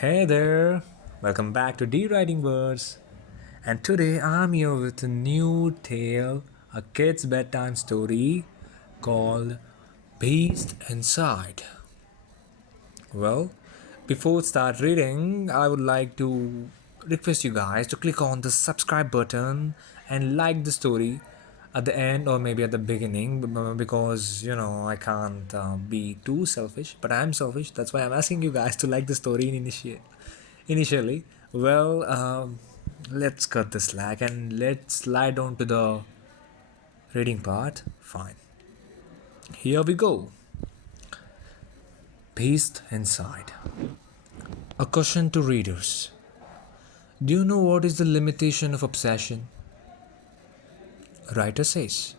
Hey there, welcome back to Writingverse. And today I'm here with a new tale, a kid's bedtime story called Beast Inside. Well, before start reading, I would like to request you guys to click on the subscribe button and like the story at the end or maybe at the beginning because I can't be too selfish, but I'm selfish. That's why I'm asking you guys to like the story initially. Well, let's cut the slack and let's slide on to the reading part. Fine. Here we go. Beast Inside. A question to readers. Do you know what is the limitation of obsession? Writer says,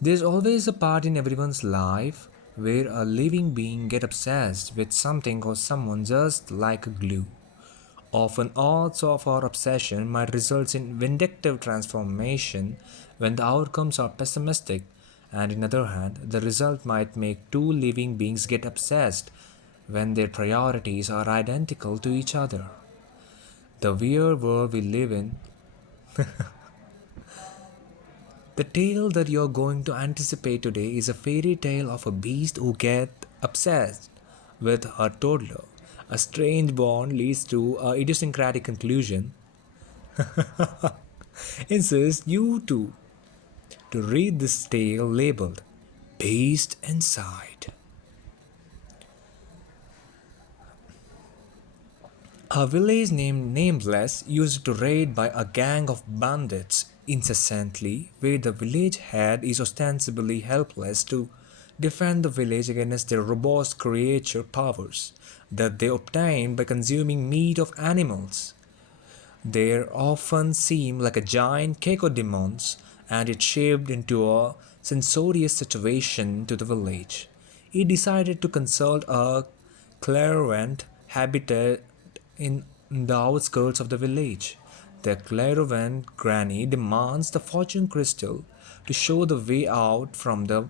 there's always a part in everyone's life where a living being gets obsessed with something or someone just like glue. Often odds of our obsession might result in vindictive transformation when the outcomes are pessimistic, and on the other hand, the result might make two living beings get obsessed when their priorities are identical to each other. The weird world we live in. The tale that you're going to anticipate today is a fairy tale of a beast who gets obsessed with a toddler. A strange bond leads to a idiosyncratic conclusion. Insist you too to read this tale labeled Beast Inside. A village named Nameless used to raid by a gang of bandits incessantly, where the village head is ostensibly helpless to defend the village against their robust creature powers that they obtain by consuming meat of animals. They often seem like a giant cacodemons, and it shaped into a censorious situation to the village. He decided to consult a clairvoyant habitat in the outskirts of the village. The clairvoyant granny demands the fortune crystal to show the way out from the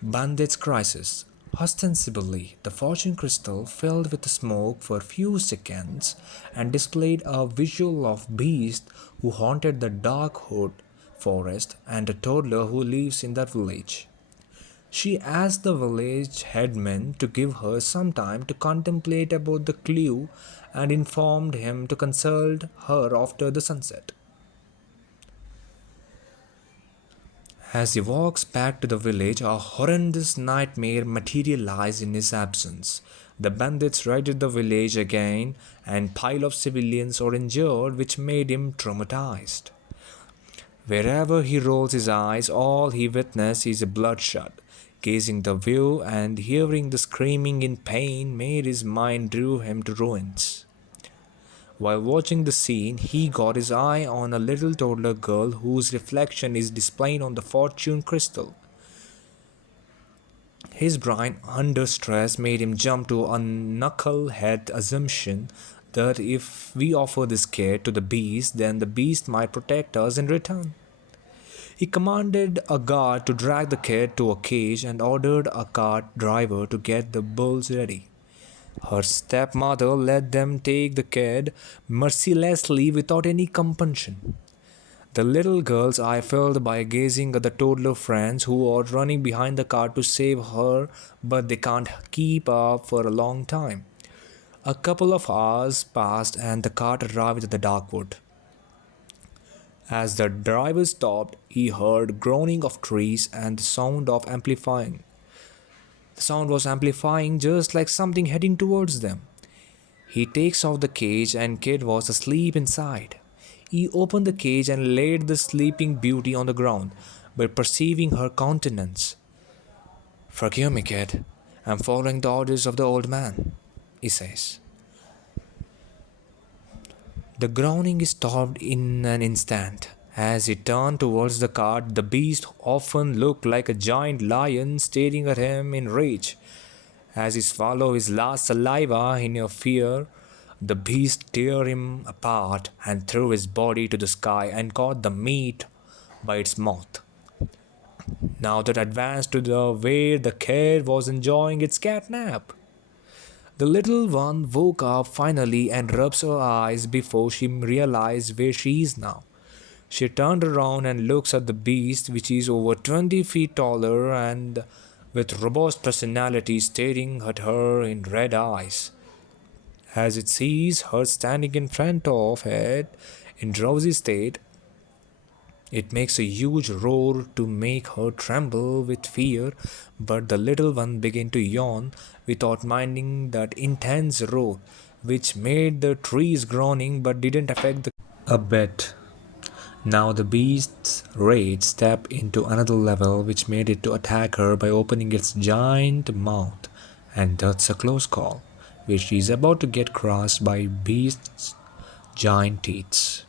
bandit's crisis. Ostensibly, the fortune crystal filled with smoke for a few seconds and displayed a visual of beast who haunted the dark wood forest and a toddler who lives in that village. She asked the village headman to give her some time to contemplate about the clue and informed him to consult her after the sunset. As he walks back to the village, a horrendous nightmare materializes in his absence. The bandits raided the village again, and pile of civilians are injured, which made him traumatized. Wherever he rolls his eyes, all he witnesses is bloodshed. Gazing the view and hearing the screaming in pain made his mind drew him to ruins. While watching the scene, he got his eye on a little toddler girl whose reflection is displayed on the fortune crystal. His brain, under stress, made him jump to a knucklehead assumption that if we offer this kid to the beast, then the beast might protect us in return. He commanded a guard to drag the kid to a cage and ordered a cart driver to get the bulls ready. Her stepmother let them take the kid mercilessly without any compunction. The little girl's eye filled by gazing at the toddler friends who are running behind the cart to save her, but they can't keep up for a long time. A couple of hours passed and the cart arrived at the dark wood. As the driver stopped, he heard groaning of trees and the sound of amplifying. The sound was amplifying just like something heading towards them. He takes off the cage and kid was asleep inside. He opened the cage and laid the sleeping beauty on the ground, but perceiving her countenance. "Forgive me, kid. I'm following the orders of the old man," he says. The groaning stopped in an instant. As he turned towards the cart, the beast often looked like a giant lion staring at him in rage. As he swallowed his last saliva in a fear, the beast tore him apart and threw his body to the sky and caught the meat by its mouth. Now that advanced to the where the kid was enjoying its cat nap. The little one woke up finally and rubs her eyes before she realized where she is now. She turned around and looks at the beast, which is over 20 feet taller and with robust personality staring at her in red eyes. As it sees her standing in front of it in drowsy state, it makes a huge roar to make her tremble with fear, but the little one began to yawn without minding that intense roar, which made the trees groaning but didn't affect the a bit. Now the beast's rage stepped into another level, which made it to attack her by opening its giant mouth, and that's a close call, which is about to get crushed by beast's giant teeth.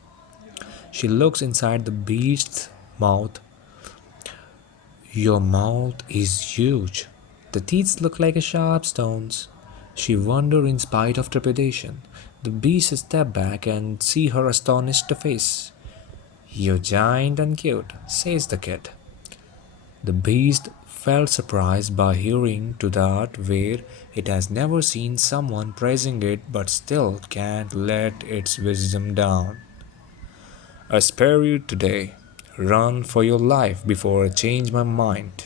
She looks inside the beast's mouth. Your mouth is huge. The teeth look like sharp stones. She wondered in spite of trepidation. The beast stepped back and see her astonished face. "You're giant and cute," says the kid. The beast felt surprised by hearing to that where it has never seen someone praising it but still can't let its wisdom down. "I spare you today. Run for your life before I change my mind."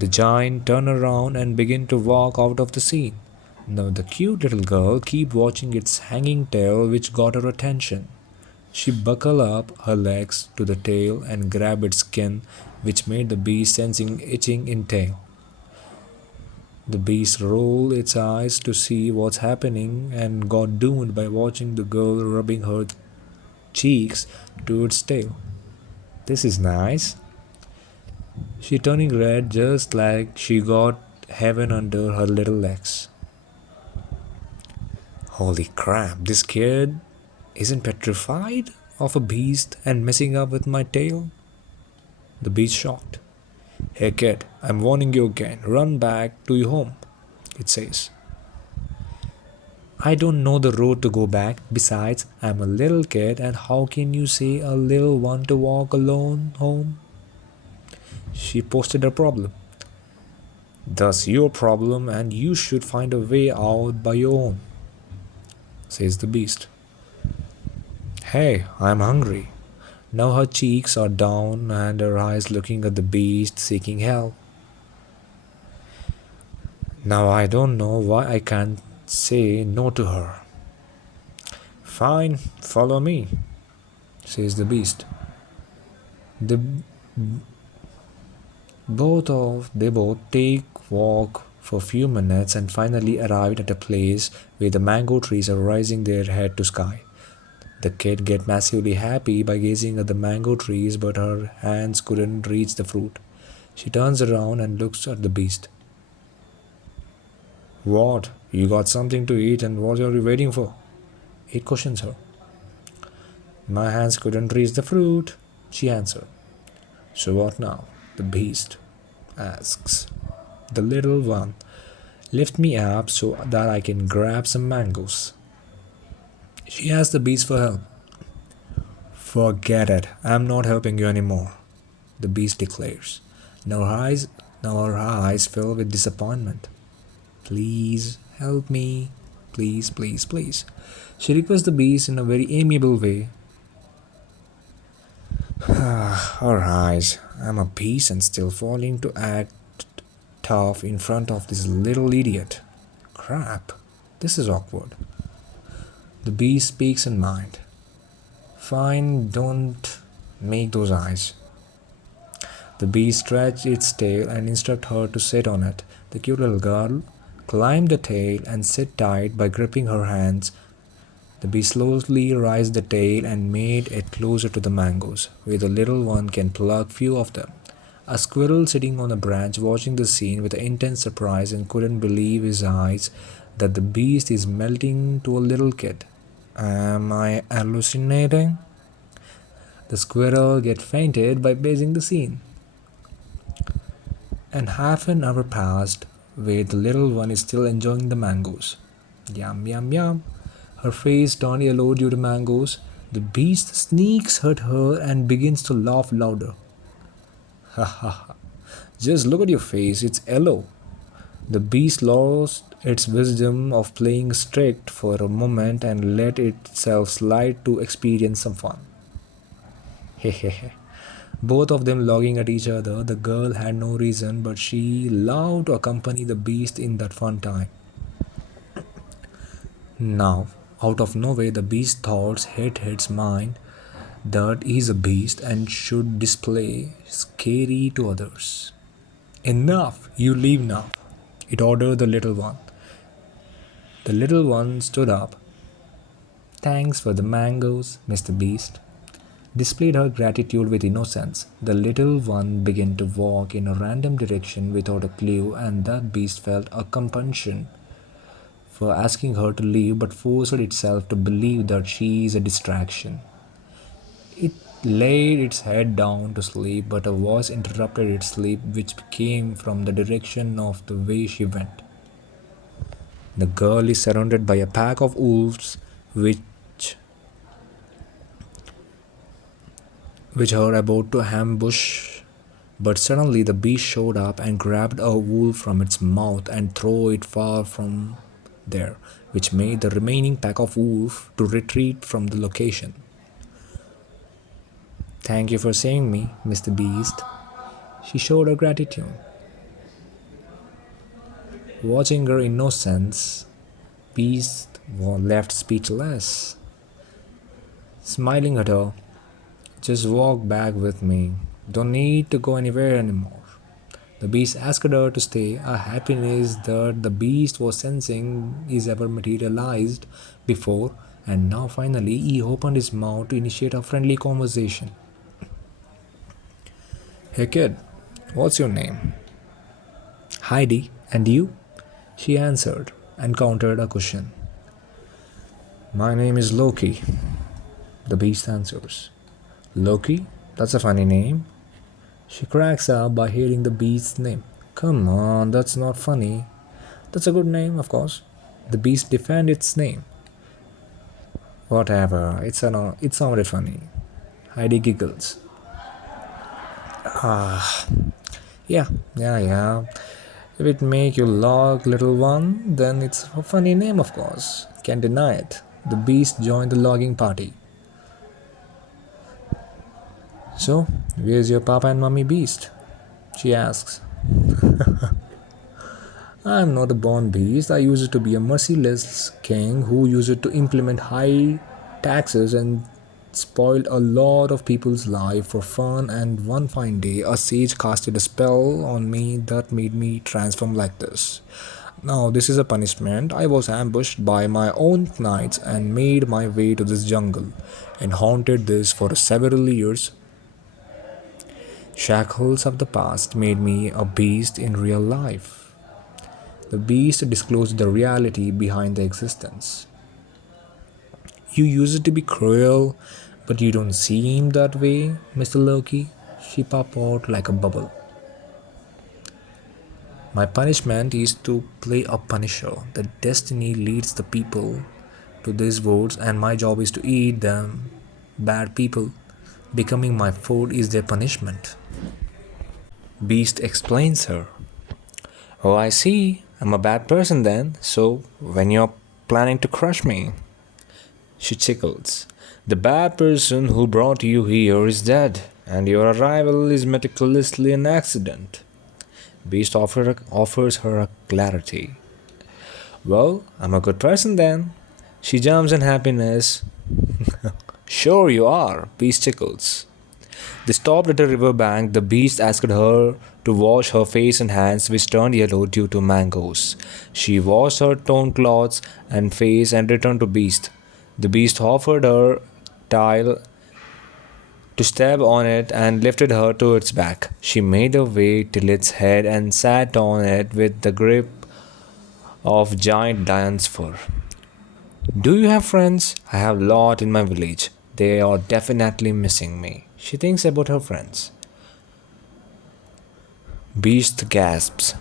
The giant turned around and began to walk out of the scene. Now the cute little girl kept watching its hanging tail, which got her attention. She buckled up her legs to the tail and grabbed its skin, which made the beast sensing itching in tail. The beast rolled its eyes to see what's happening and got doomed by watching the girl rubbing her cheeks to its tail. "This is nice." She turning red just like she got heaven under her little legs. "Holy crap, this kid isn't petrified of a beast and messing up with my tail?" The beast shocked. "Hey kid, I'm warning you again. Run back to your home," it says. "I don't know the road to go back. Besides, I'm a little kid, and how can you say a little one to walk alone home?" She posted a problem. "That's your problem, and you should find a way out by your own," says the beast. "Hey, I'm hungry." Now her cheeks are down and her eyes looking at the beast, seeking help. Now I don't know why I can't say no to her. "Fine, follow me," says the beast. The they both take walk for a few minutes and finally arrived at a place where the mango trees are raising their head to sky. The kid get massively happy by gazing at the mango trees, but her hands couldn't reach the fruit. She turns around and looks at the beast. "What? You got something to eat, and what are you waiting for?" It questions her. "My hands couldn't reach the fruit," she answered. "So what now?" the beast asks. "The little one, lift me up so that I can grab some mangoes." She asks the beast for help. "Forget it, I'm not helping you anymore," the beast declares. Now her eyes fill with disappointment. "Please help me. Please, please, please." She requests the beast in a very amiable way. "Alright, I'm a beast and still falling to act tough in front of this little idiot. Crap, this is awkward." The beast speaks in mind. "Fine, don't make those eyes." The beast stretched its tail and instructed her to sit on it. The cute little girl climbed the tail and sat tight by gripping her hands. The beast slowly raised the tail and made it closer to the mangoes, where the little one can pluck few of them. A squirrel sitting on a branch watching the scene with intense surprise and couldn't believe his eyes that the beast is melting to a little kid. "Am I hallucinating?" The squirrel get fainted by pacing the scene. And half an hour passed, where the little one is still enjoying the mangoes. Yum, yum, yum. Her face turned yellow due to mangoes. The beast sneaks at her and begins to laugh louder. "Ha ha ha. Just look at your face, it's yellow." The beast lost its wisdom of playing strict for a moment and let itself slide to experience some fun. Hehehe. Both of them logging at each other, the girl had no reason, but she loved to accompany the beast in that fun time. Now, out of nowhere, the beast's thoughts hit its mind that he's a beast and should display scary to others. Enough, you leave now, it ordered the little one. The little one stood up. Thanks for the mangoes, Mr. Beast. Displayed her gratitude with innocence. The little one began to walk in a random direction without a clue, and that beast felt a compunction for asking her to leave but forced itself to believe that she is a distraction. It laid its head down to sleep, but a voice interrupted its sleep, which came from the direction of the way she went. The girl is surrounded by a pack of wolves, which are about to ambush. But suddenly the beast showed up and grabbed a wolf from its mouth and threw it far from there, which made the remaining pack of wolves to retreat from the location. Thank you for saving me, Mr. Beast. She showed her gratitude. Watching her innocence, Beast was left speechless. Smiling at her, just walk back with me. Don't need to go anywhere anymore. The beast asked her to stay, a happiness that the beast was sensing is ever materialized before, and now finally he opened his mouth to initiate a friendly conversation. Hey kid, what's your name? Heidi, and you? She answered and countered a question. My name is Loki, the beast answers. Loki? That's a funny name. She cracks up by hearing the beast's name. Come on, that's not funny. That's a good name, of course. The beast defends its name. Whatever, it sounded funny. Heidi giggles. Yeah, yeah. If it make you log, little one, then it's a funny name, of course. Can't deny it. The beast joined the logging party. So, where's your papa and mummy beast? She asks. I'm not a born beast. I used to be a merciless king who used to implement high taxes and spoiled a lot of people's life for fun, and one fine day a sage casted a spell on me that made me transform like this. Now this is a punishment. I was ambushed by my own knights and made my way to this jungle and haunted this for several years. Shackles of the past made me a beast in real life. The beast disclosed the reality behind the existence. You used to be cruel, but you don't seem that way, Mr. Loki. She popped out like a bubble. My punishment is to play a punisher. The destiny leads the people to these woods, and my job is to eat them. Bad people. Becoming my food is their punishment. Beast explains her. Oh, I see. I'm a bad person then. So, when you're planning to crush me? She chuckles. The bad person who brought you here is dead, and your arrival is meticulously an accident. Beast offers her a clarity. Well, I'm a good person then. She jumps in happiness. Sure you are, Beast chuckles. They stopped at a river bank. The beast asked her to wash her face and hands, which turned yellow due to mangoes. She washed her torn clothes and face and returned to Beast. The beast offered her tile to stab on it and lifted her to its back. She made her way till its head and sat on it with the grip of giant lion's fur. Do you have friends? I have a lot in my village. They are definitely missing me. She thinks about her friends. Beast gasps.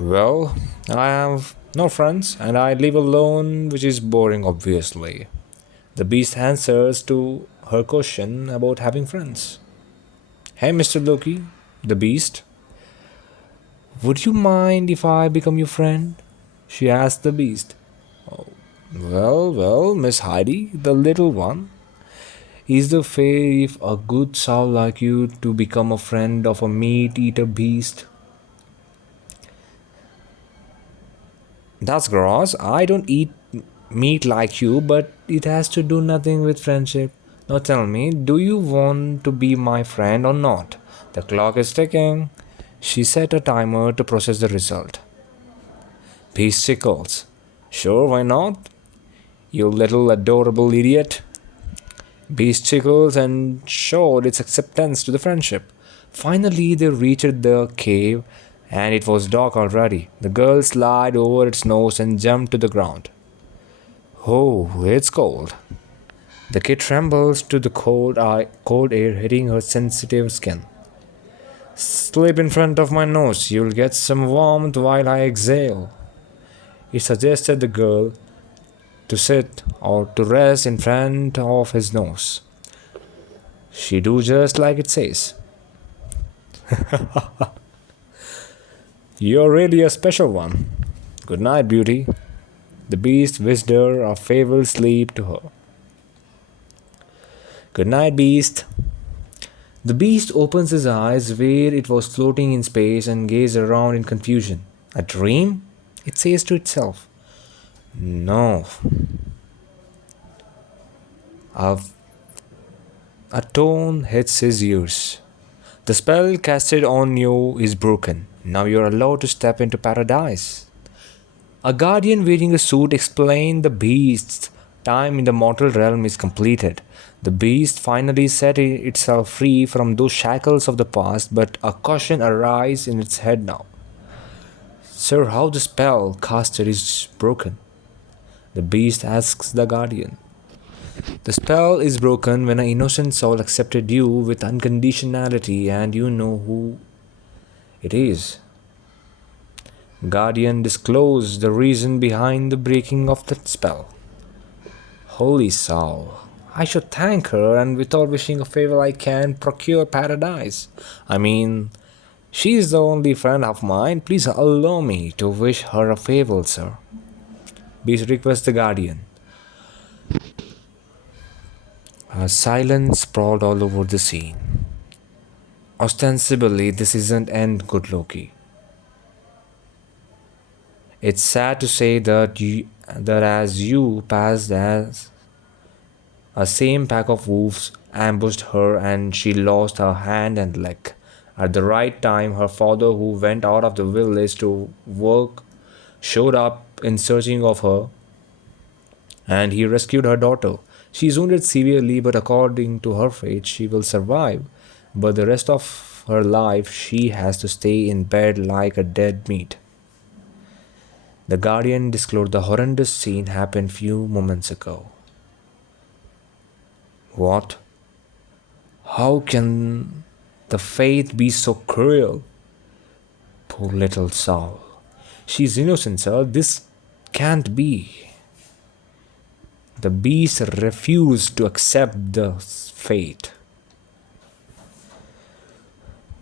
Well, I have no friends and I live alone, which is boring, obviously. The beast answers to her question about having friends. Hey, Mr. Loki, the beast. Would you mind if I become your friend? She asked the beast. Well, well, Miss Heidi, the little one. Is the fair if a good soul like you to become a friend of a meat eater beast? That's gross. I don't eat meat like you, but it has to do nothing with friendship. Now tell me, do you want to be my friend or not? The clock is ticking. She set a timer to process the result. Beast tickles. Sure, why not? You little adorable idiot. Beast chuckles and showed its acceptance to the friendship. Finally, they reached the cave, and it was dark already. The girl slid over its nose and jumped to the ground. Oh, it's cold. The kid trembles to the cold air hitting her sensitive skin. Sleep in front of my nose. You'll get some warmth while I exhale. He suggested the girl to sit or to rest in front of his nose. She do just like it says. You're really a special one. Good night, beauty. The beast wished her a farewell sleep to her. Good night, beast. The beast opens his eyes where it was floating in space and gazes around in confusion. A dream? It says to itself. No. A, a tone hits his ears. The spell casted on you is broken. Now you're allowed to step into paradise. A guardian wearing a suit explained the beast's time in the mortal realm is completed. The beast finally set itself free from those shackles of the past, but a caution arises in its head now. Sir, how the spell casted is broken? The beast asks the guardian. The spell is broken when an innocent soul accepted you with unconditionality and you know who it is. Guardian disclosed the reason behind the breaking of that spell. Holy soul, I should thank her, and without wishing a favor, I can procure paradise. I mean, she is the only friend of mine. Please allow me to wish her a favor, sir. Beast requests the guardian. A silence sprawled all over the scene. Ostensibly, this isn't end good, Loki. It's sad to say that as you passed as a same pack of wolves ambushed her and she lost her hand and leg. At the right time, her father, who went out of the village to work, showed up in searching of her and he rescued her daughter. She is wounded severely, but according to her fate, she will survive. But the rest of her life, she has to stay in bed like a dead meat. The guardian disclosed the horrendous scene happened few moments ago. What? How can the fate be so cruel? Poor little soul. She's innocent, sir. This can't be. The beast refused to accept the fate.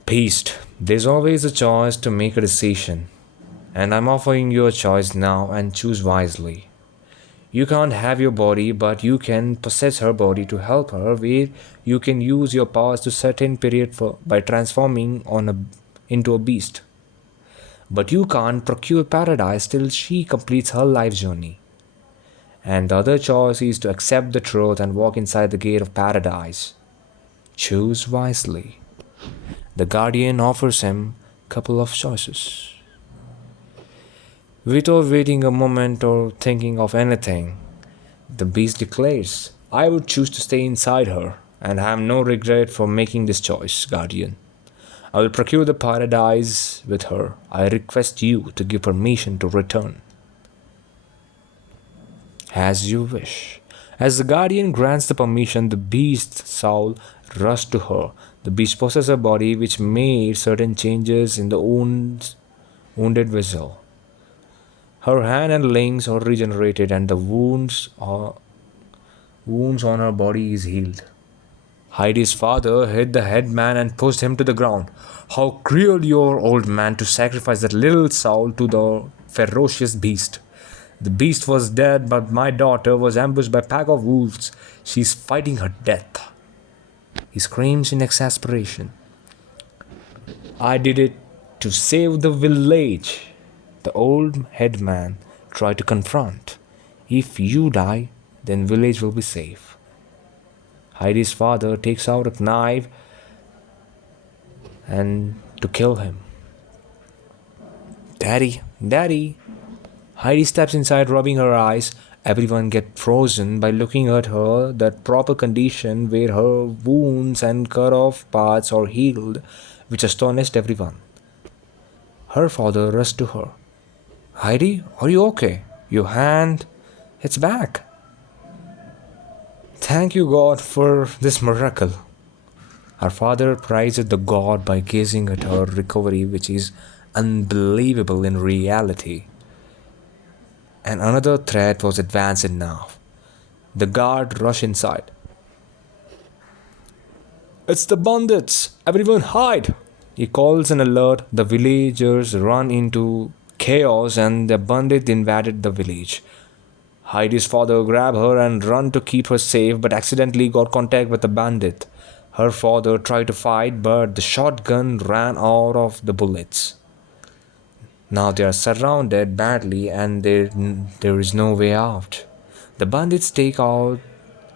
Beast, there's always a choice to make a decision, and I'm offering you a choice now and choose wisely. You can't have your body, but you can possess her body to help her, where you can use your powers to certain period by transforming into a beast. But you can't procure paradise till she completes her life journey. And the other choice is to accept the truth and walk inside the gate of paradise. Choose wisely. The guardian offers him a couple of choices. Without waiting a moment or thinking of anything, the beast declares, I would choose to stay inside her and have no regret for making this choice, guardian. I will procure the paradise with her. I request you to give permission to return. As you wish. As the guardian grants the permission, the beast's soul rushed to her. The beast possessed her body, which made certain changes in the wounded vessel. Her hand and legs are regenerated, and the wounds on her body is healed. Heidi's father hit the headman and pushed him to the ground. How cruel you are, old man, to sacrifice that little soul to the ferocious beast. The beast was dead, but my daughter was ambushed by a pack of wolves. She's fighting her death. He screams in exasperation. I did it to save the village. The old headman tried to confront. If you die, then village will be safe. Heidi's father takes out a knife and to kill him. Daddy, Daddy. Heidi steps inside, rubbing her eyes. Everyone gets frozen by looking at her, that proper condition where her wounds and cut off parts are healed, which astonished everyone. Her father rushed to her. Heidi, are you okay? Your hand, it's back. Thank you, God, for this miracle. Her father prized the God by gazing at her recovery, which is unbelievable in reality. And another threat was advancing now. The guard rushed inside. It's the bandits! Everyone hide! He calls an alert. The villagers run into chaos and the bandit invaded the village. Heidi's father grabbed her and ran to keep her safe but accidentally got contact with the bandit. Her father tried to fight but the shotgun ran out of the bullets. Now they are surrounded badly and there is no way out. The bandits take out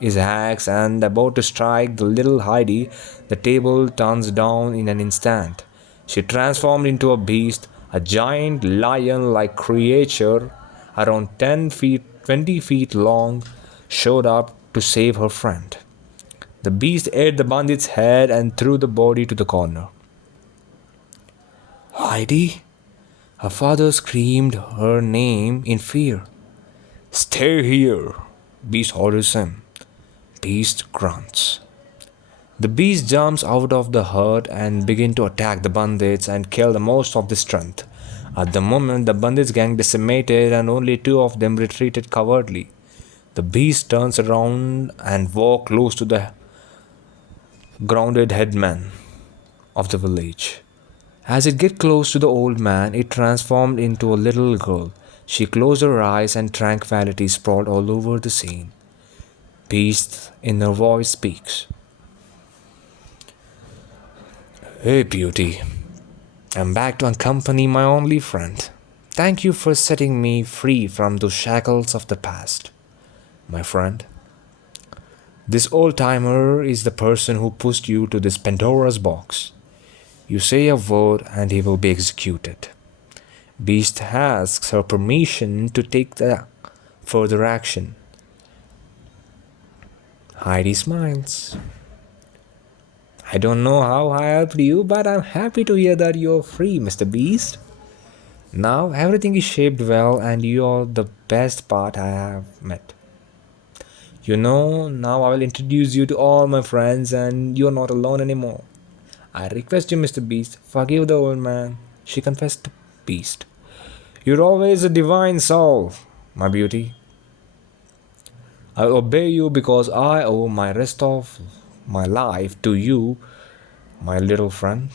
his axe and about to strike the little Heidi, the table turns down in an instant. She transformed into a beast, a giant lion-like creature around 10 feet, 20 feet long, showed up to save her friend. The beast ate the bandit's head and threw the body to the corner. Heidi? Her father screamed her name in fear. Stay here, Beast orders him. Beast grunts. The beast jumps out of the hut and begins to attack the bandits and kill the most of the strength. At the moment, the bandits gang decimated and only 2 of them retreated cowardly. The beast turns around and walks close to the grounded headman of the village. As it gets close to the old man, it transformed into a little girl. She closed her eyes and tranquility sprawled all over the scene. Beast's inner voice speaks. Hey, beauty. I'm back to accompany my only friend. Thank you for setting me free from those shackles of the past, my friend. This old-timer is the person who pushed you to this Pandora's box. You say a word and he will be executed. Beast asks her permission to take the further action. Heidi smiles. I don't know how I helped you, but I'm happy to hear that you're free, Mr. Beast. Now everything is shaped well and you're the best part I have met. Now I will introduce you to all my friends and you're not alone anymore. I request you, Mr. Beast, forgive the old man. She confessed to Beast. You're always a divine soul, my beauty. I obey you because I owe my rest of my life to you, my little friend.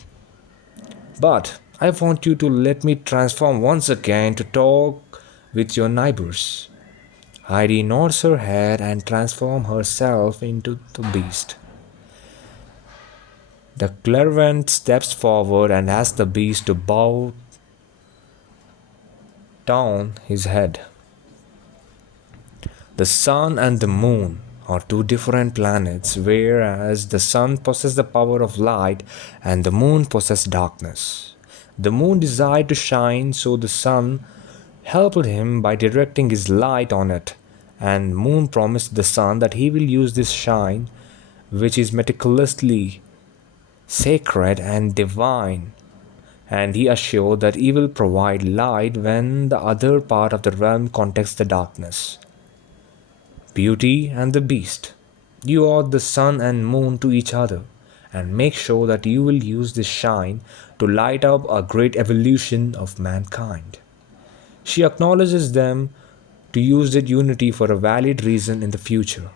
But I want you to let me transform once again to talk with your neighbors. Heidi nods her head and transforms herself into the beast. The clairvoyant steps forward and asks the beast to bow down his head. The sun and the moon are 2 different planets, whereas the sun possesses the power of light and the moon possesses darkness. The moon desired to shine, so the sun helped him by directing his light on it, and moon promised the sun that he will use this shine, which is meticulously sacred and divine, and he assured that he will provide light when the other part of the realm contacts the darkness. Beauty and the Beast, you are the sun and moon to each other, and make sure that you will use this shine to light up a great evolution of mankind. She acknowledges them to use that unity for a valid reason in the future.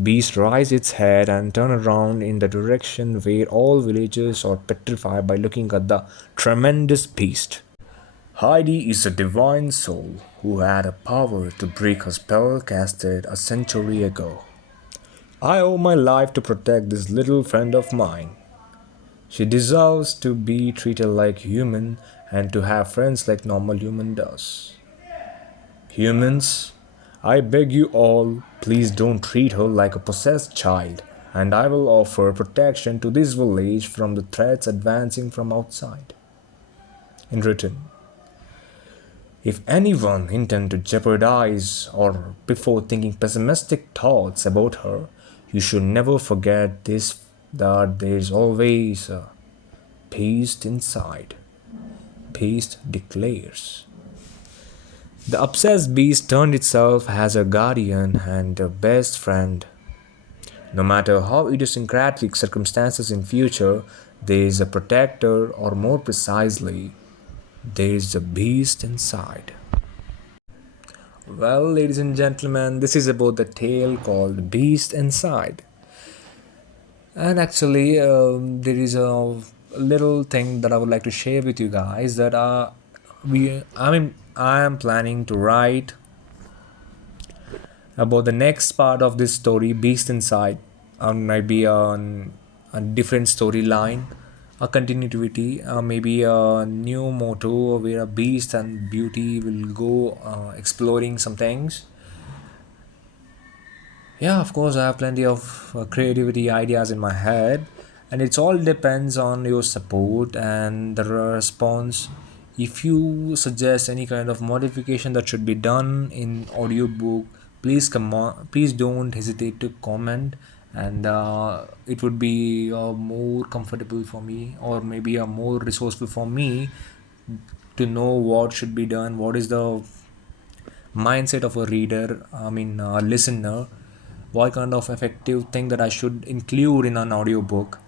Beast raised its head and turned around in the direction where all villagers are petrified by looking at the tremendous beast. Heidi is a divine soul who had a power to break a spell casted a century ago. I owe my life to protect this little friend of mine. She deserves to be treated like human and to have friends like normal human does. Humans, I beg you all, please don't treat her like a possessed child, and I will offer protection to this village from the threats advancing from outside. In return, if anyone intend to jeopardize or before thinking pessimistic thoughts about her, you should never forget this that there is always a beast inside. Beast declares. The obsessed beast turned itself as a guardian and a best friend. No matter how idiosyncratic circumstances in future, there is a protector, or more precisely, there is a beast inside. Well, ladies and gentlemen, this is about the tale called Beast Inside. And actually, there is a little thing that I would like to share with you guys that I am planning to write about the next part of this story, Beast Inside, might be on a different storyline, a continuity, maybe a new motto where a beast and beauty will go exploring some things. Yeah, of course, I have plenty of creativity ideas in my head, and it's all depends on your support and the response. If you suggest any kind of modification that should be done in audiobook, please come on, please don't hesitate to comment, and it would be more comfortable for me, or maybe a more resourceful for me to know what should be done, what is the mindset of a reader, a listener, what kind of effective thing that I should include in an audiobook.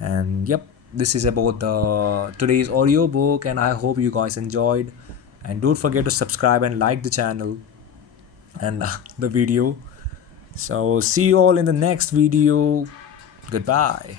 And yep, this is about the today's audiobook, and I hope you guys enjoyed, and don't forget to subscribe and like the channel and the video. So see you all in the next video. Goodbye.